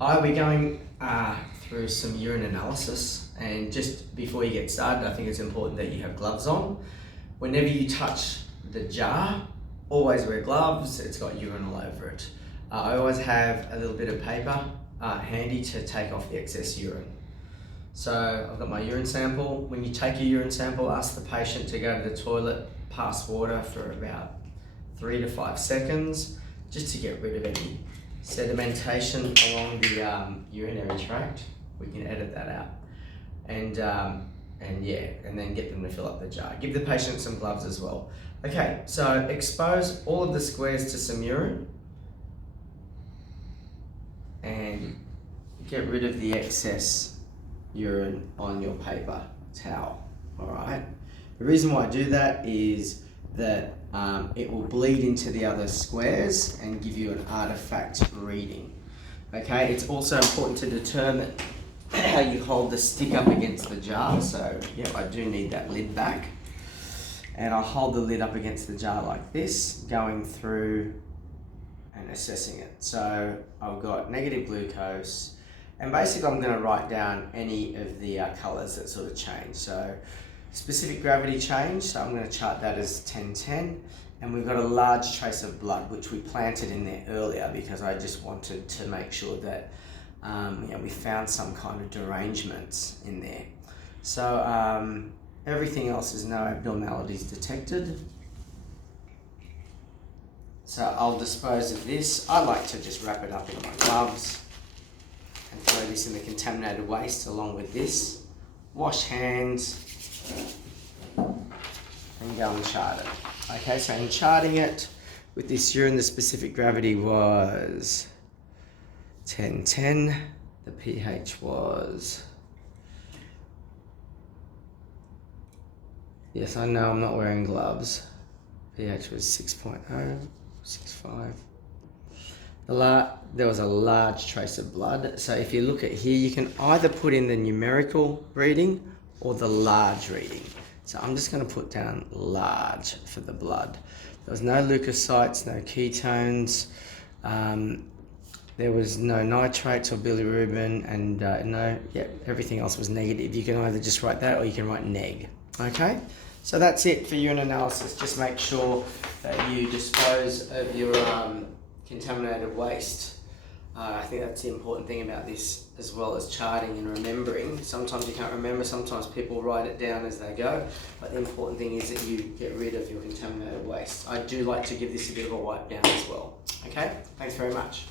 Hi, we're going through some urine analysis, and just before you get started, I think it's important that you have gloves on. Whenever you touch the jar, always wear gloves. It's got urine all over it. I always have a little bit of paper handy to take off the excess urine. So I've got my urine sample. When you take your urine sample, ask the patient to go to the toilet, pass water for about 3 to 5 seconds, just to get rid of any sedimentation along the urinary tract. We can edit that out, and then get them to fill up the jar. Give the patient some gloves as well. Okay, so expose all of the squares to some urine and get rid of the excess urine on your paper towel. All right. The reason why I do that is that it will bleed into the other squares and give you an artifact reading. Okay, it's also important to determine how you hold the stick up against the jar. So yeah, I do need that lid back, and I'll hold the lid up against the jar like this, going through and assessing it. So I've got negative glucose, and basically I'm going to write down any of the colours that sort of change. So specific gravity change, so I'm going to chart that as 1010, and we've got a large trace of blood which we planted in there earlier because I just wanted to make sure that we found some kind of derangements in there. So everything else is no abnormalities detected. So I'll dispose of this. I like to just wrap it up in my gloves and throw this in the contaminated waste along with this. Wash hands and go and chart it. Okay, so in charting it with this urine, the specific gravity was 1010. The pH was, yes, I know I'm not wearing gloves. pH was 6.0, 6.5. There was a large trace of blood. So if you look at here, you can either put in the numerical reading or the large reading. So I'm just going to put down large for the blood. There was no leukocytes, no ketones. There was no nitrates or bilirubin, and everything else was negative. You can either just write that or you can write neg. Okay, so that's it for urine analysis. Just make sure that you dispose of your contaminated waste. I think that's the important thing about this, as well as charting and remembering. Sometimes you can't remember, sometimes people write it down as they go, but the important thing is that you get rid of your contaminated waste. I do like to give this a bit of a wipe down as well. Okay, thanks very much.